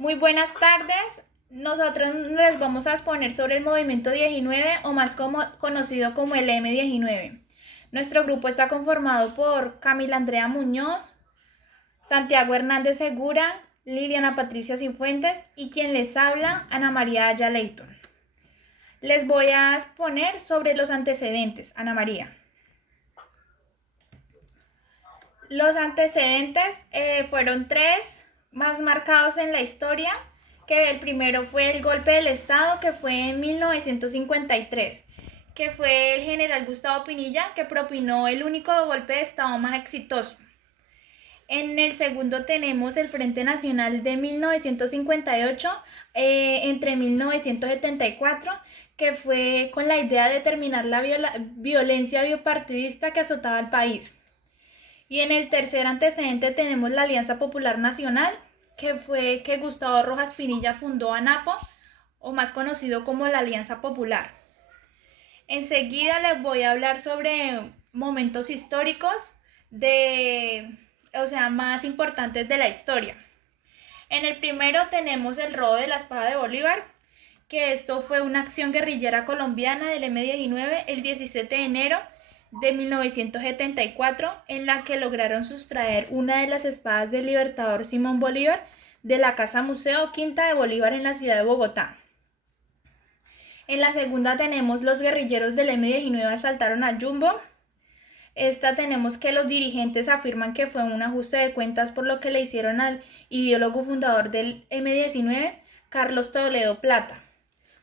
Muy buenas tardes. Nosotros les vamos a exponer sobre el movimiento 19 o más conocido como el M19. Nuestro grupo está conformado por Camila Andrea Muñoz, Santiago Hernández Segura, Liliana Patricia Cifuentes y quien les habla, Ana María Aya Leighton. Les voy a exponer sobre los antecedentes. Ana María. Los antecedentes fueron tres más marcados en la historia, que el primero fue el golpe del Estado, que fue en 1953, que fue el general Gustavo Pinilla, que propinó el único golpe de Estado más exitoso. En el segundo tenemos el Frente Nacional de 1958, entre 1974, que fue con la idea de terminar la violencia bipartidista que azotaba al país. Y en el tercer antecedente tenemos la Alianza Popular Nacional, que fue que Gustavo Rojas Pinilla fundó ANAPO, o más conocido como la Alianza Popular. Enseguida les voy a hablar sobre momentos históricos más importantes de la historia. En el primero tenemos el robo de la espada de Bolívar, que esto fue una acción guerrillera colombiana del M-19 el 17 de enero de 1974, en la que lograron sustraer una de las espadas del libertador Simón Bolívar de la Casa Museo Quinta de Bolívar en la ciudad de Bogotá. En la segunda tenemos los guerrilleros del M-19 asaltaron a Jumbo. Esta tenemos que los dirigentes afirman que fue un ajuste de cuentas por lo que le hicieron al ideólogo fundador del M-19, Carlos Toledo Plata,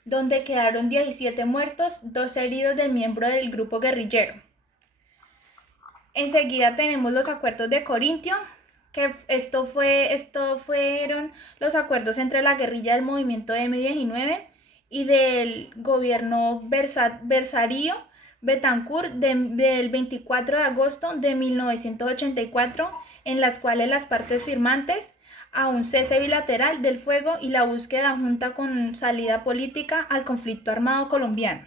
donde quedaron 17 muertos, 2 heridos del miembro del grupo guerrillero. Enseguida tenemos los acuerdos de Corintio, que esto fueron los acuerdos entre la guerrilla del movimiento M-19 y del gobierno Bersario Betancourt del 24 de agosto de 1984, en las cuales las partes firmantes a un cese bilateral del fuego y la búsqueda junta con salida política al conflicto armado colombiano.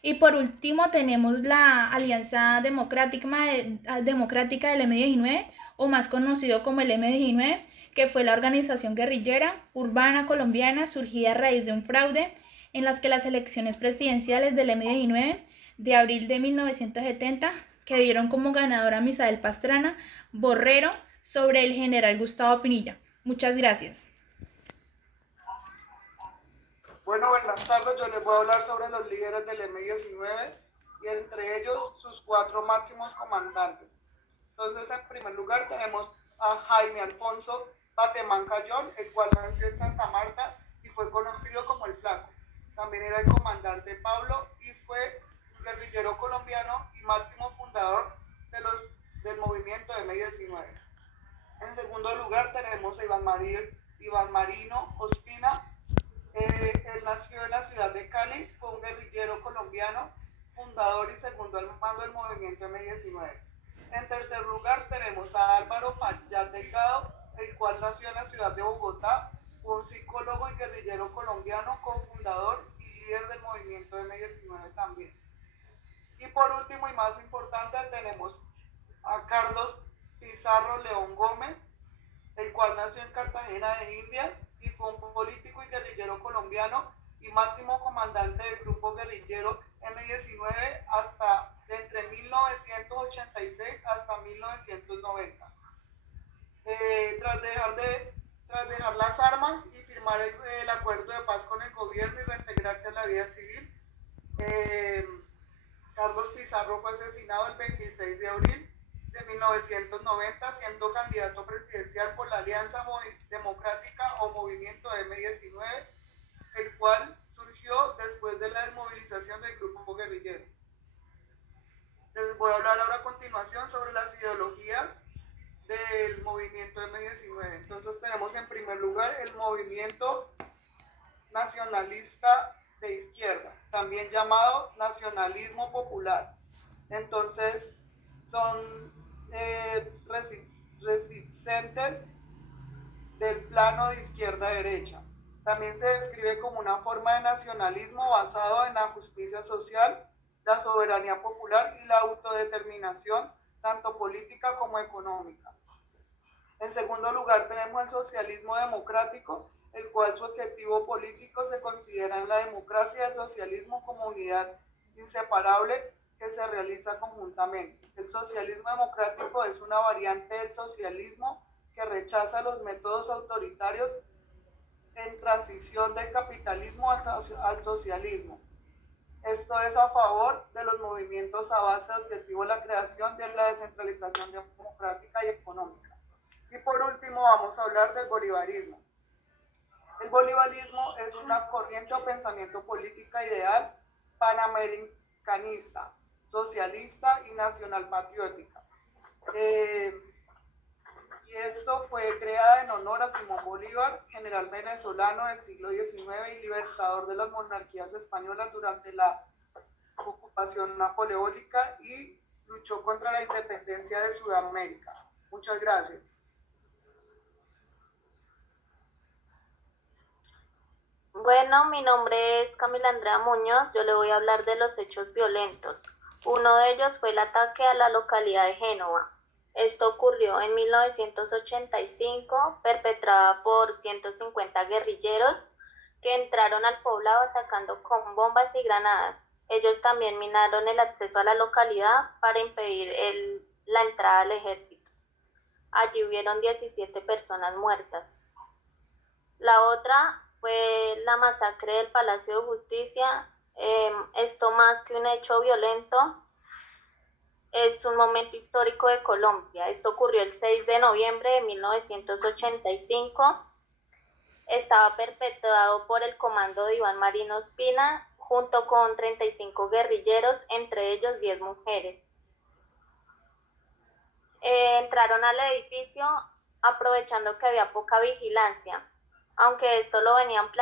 Y por último tenemos la Alianza Democrática del M-19, o más conocido como el M-19, que fue la organización guerrillera urbana colombiana surgida a raíz de un fraude en las que las elecciones presidenciales del M-19 de abril de 1970, que dieron como ganadora a Misael Pastrana Borrero sobre el general Gustavo Pinilla. Muchas gracias. Bueno, buenas tardes. Yo les voy a hablar sobre los líderes del M-19 y entre ellos sus 4 máximos comandantes. Entonces, en primer lugar tenemos a Jaime Alfonso Batemán Cayón, el cual nació en Santa Marta y fue conocido como el Flaco. También era el comandante Pablo y fue un guerrillero colombiano y máximo fundador del movimiento M-19. En segundo lugar tenemos a Iván Marino Ospina. Él nació en la ciudad de Cali, fue un guerrillero colombiano, fundador y segundo al mando del movimiento M-19. En tercer lugar tenemos a Álvaro Fayad Delgado, el cual nació en la ciudad de Bogotá, fue un psicólogo y guerrillero colombiano, cofundador y líder del movimiento M-19 también. Y por último y más importante tenemos a Carlos Pizarro León Gómez, el cual nació en Cartagena de Indias y fue un político y guerrillero colombiano y máximo comandante del grupo guerrillero M-19 hasta entre 1986 hasta 1990. Tras dejar las armas y firmar el acuerdo de paz con el gobierno y reintegrarse a la vida civil, Carlos Pizarro fue asesinado el 26 de abril de 1990, siendo candidato presidencial por la Alianza Democrática o Movimiento M-19, el cual surgió después de la desmovilización del grupo guerrillero. Les voy a hablar ahora a continuación sobre las ideologías del movimiento M-19. Entonces tenemos en primer lugar el movimiento nacionalista de izquierda, también llamado nacionalismo popular. Entonces son resistentes del plano de izquierda-derecha. También se describe como una forma de nacionalismo basado en la justicia social, la soberanía popular y la autodeterminación, tanto política como económica. En segundo lugar tenemos el socialismo democrático, el cual su objetivo político se considera en la democracia y el socialismo como unidad inseparable que se realiza conjuntamente. El socialismo democrático es una variante del socialismo que rechaza los métodos autoritarios en transición del capitalismo al socialismo. Esto es a favor de los movimientos a base de objetivo de la creación de la descentralización democrática y económica. Y por último vamos a hablar del bolivarismo. El bolivarismo es una corriente o pensamiento política ideal panamericanista, socialista y nacional patriótica. Y esto fue creada en honor a Simón Bolívar, general venezolano del siglo XIX y libertador de las monarquías españolas durante la ocupación napoleónica, y luchó contra la independencia de Sudamérica. Muchas gracias. Bueno, mi nombre es Camila Andrea Muñoz, yo le voy a hablar de los hechos violentos. Uno de ellos fue el ataque a la localidad de Génova. Esto ocurrió en 1985, perpetrada por 150 guerrilleros que entraron al poblado atacando con bombas y granadas. Ellos también minaron el acceso a la localidad para impedir la entrada al ejército. Allí hubieron 17 personas muertas. La otra fue la masacre del Palacio de Justicia. Esto, más que un hecho violento, es un momento histórico de Colombia. Esto ocurrió el 6 de noviembre de 1985. Estaba perpetrado por el comando de Iván Marino Ospina, junto con 35 guerrilleros, entre ellos 10 mujeres. Entraron al edificio aprovechando que había poca vigilancia, aunque esto lo venían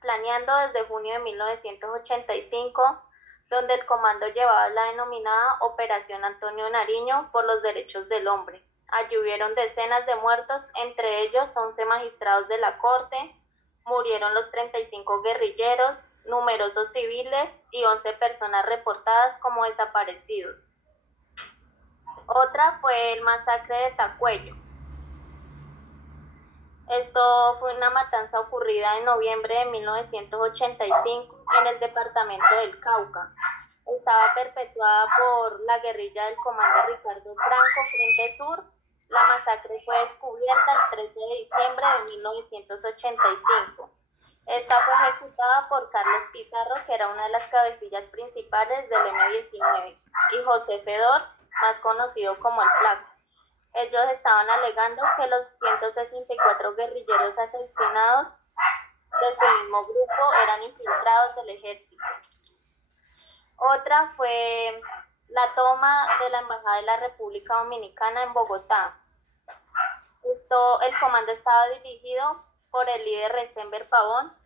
planeando desde junio de 1985, donde el comando llevaba la denominada Operación Antonio Nariño por los derechos del hombre. Allí hubieron decenas de muertos, entre ellos 11 magistrados de la corte, murieron los 35 guerrilleros, numerosos civiles y 11 personas reportadas como desaparecidos. Otra fue el masacre de Tacuello. Esto fue una matanza ocurrida en noviembre de 1985 en el departamento del Cauca. Estaba perpetuada por la guerrilla del comando Ricardo Franco Frente Sur. La masacre fue descubierta el 13 de diciembre de 1985. Esta fue ejecutada por Carlos Pizarro, que era una de las cabecillas principales del M-19, y José Fedor, más conocido como el Flaco. Ellos estaban alegando que los 164 guerrilleros asesinados de su mismo grupo eran infiltrados del ejército. Otra fue la toma de la Embajada de la República Dominicana en Bogotá. El comando estaba dirigido por el líder Resenber Pavón,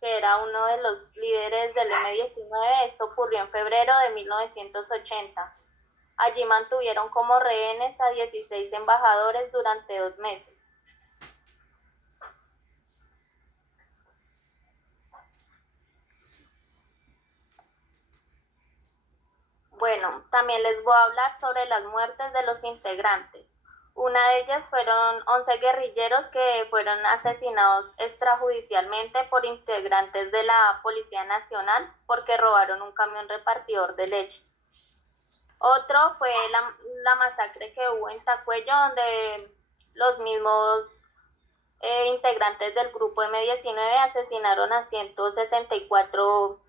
que era uno de los líderes del M-19. Esto ocurrió en febrero de 1980. Allí mantuvieron como rehenes a 16 embajadores durante 2 meses. Bueno, también les voy a hablar sobre las muertes de los integrantes. Una de ellas fueron 11 guerrilleros que fueron asesinados extrajudicialmente por integrantes de la Policía Nacional porque robaron un camión repartidor de leche. Otro fue la masacre que hubo en Tacuello, donde los mismos integrantes del grupo M-19 asesinaron a 164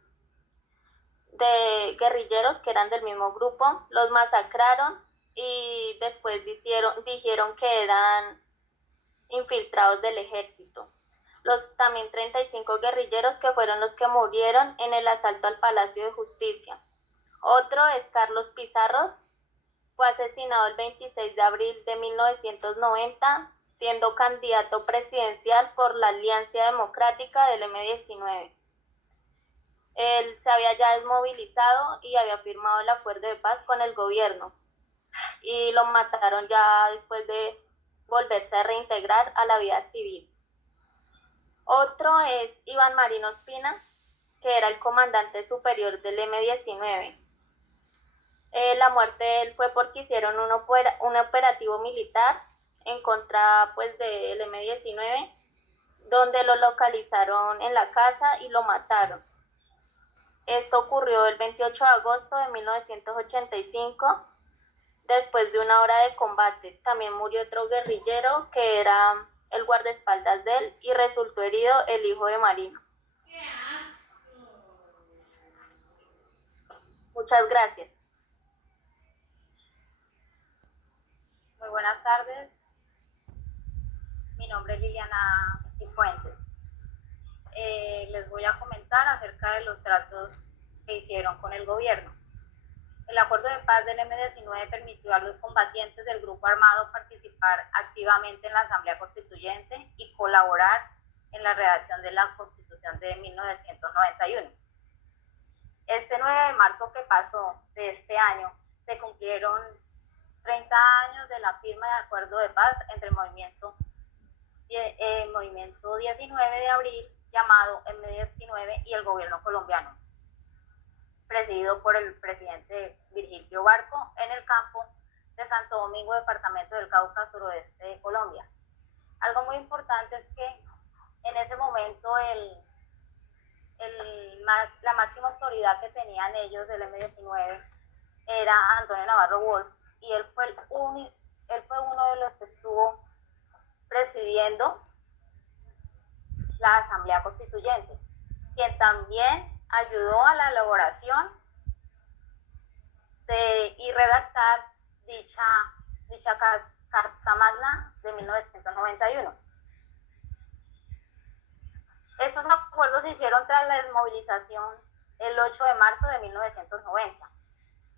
de guerrilleros que eran del mismo grupo, los masacraron y después dijeron que eran infiltrados del ejército. También 35 guerrilleros que fueron los que murieron en el asalto al Palacio de Justicia. Otro es Carlos Pizarro, fue asesinado el 26 de abril de 1990, siendo candidato presidencial por la Alianza Democrática del M-19. Él se había ya desmovilizado y había firmado el acuerdo de paz con el gobierno, y lo mataron ya después de volverse a reintegrar a la vida civil. Otro es Iván Marino Ospina, que era el comandante superior del M-19. La muerte de él fue porque hicieron un operativo militar en contra pues del M-19, donde lo localizaron en la casa y lo mataron. Esto ocurrió el 28 de agosto de 1985, después de una hora de combate. También murió otro guerrillero que era el guardaespaldas de él y resultó herido el hijo de Marino. Muchas gracias. Muy buenas tardes. Mi nombre es Liliana Cifuentes. Les voy a comentar acerca de los tratos que hicieron con el gobierno. El acuerdo de paz del M-19 permitió a los combatientes del grupo armado participar activamente en la Asamblea Constituyente y colaborar en la redacción de la Constitución de 1991. Este 9 de marzo que pasó de este año se cumplieron 30 años de la firma de acuerdo de paz entre el movimiento 19 de abril, llamado M-19, y el gobierno colombiano, presidido por el presidente Virgilio Barco, en el campo de Santo Domingo, departamento del Cauca, suroeste de Colombia. Algo muy importante es que en ese momento la máxima autoridad que tenían ellos del M-19 era Antonio Navarro Wolf, y él fue uno de los que estuvo presidiendo la Asamblea Constituyente, quien también ayudó a la elaboración y redactar dicha Carta Magna de 1991. Estos acuerdos se hicieron tras la desmovilización el 8 de marzo de 1990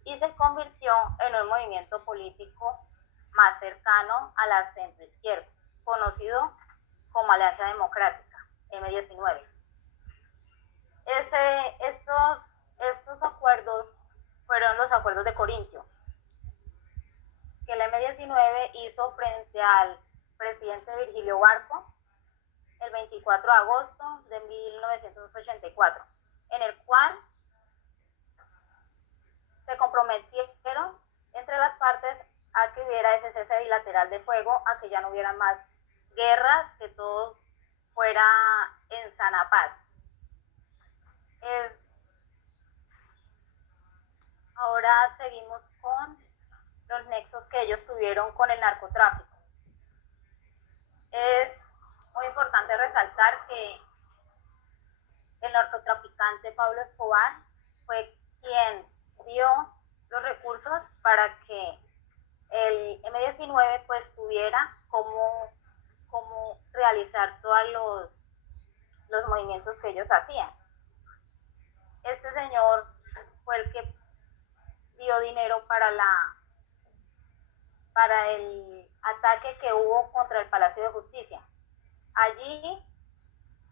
y se convirtió en un movimiento político más cercano a la centroizquierda, conocido como Alianza Democrática, M-19. Estos acuerdos fueron los acuerdos de Corintio, que el M-19 hizo frente al presidente Virgilio Barco el 24 de agosto de 1984, en el cual se comprometieron entre las partes a que hubiera ese cese bilateral de fuego, a que ya no hubiera más guerras, que todo fuera en sana paz. Ahora seguimos con los nexos que ellos tuvieron con el narcotráfico. Es muy importante resaltar que el narcotraficante Pablo Escobar fue quien dio los recursos para que el M-19 pues tuviera cómo realizar todos los movimientos que ellos hacían. Este señor fue el que dio dinero para el ataque que hubo contra el Palacio de Justicia. Allí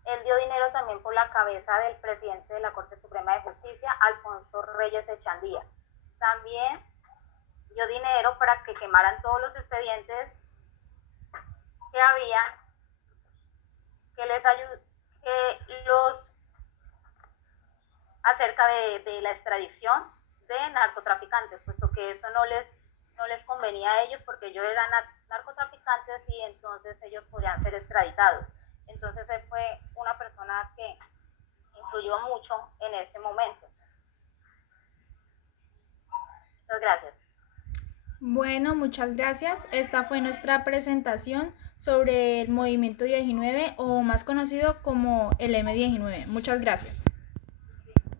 él dio dinero también por la cabeza del presidente de la Corte Suprema de Justicia, Alfonso Reyes Echandía. También dio dinero para que quemaran todos los expedientes que había, acerca de la extradición de narcotraficantes, puesto que eso no les convenía a ellos, porque ellos eran narcotraficantes y entonces ellos podrían ser extraditados. Entonces él fue una persona que influyó mucho en este momento. Muchas gracias. Bueno, muchas gracias. Esta fue nuestra presentación sobre el movimiento 19, o más conocido como el M-19. Muchas gracias.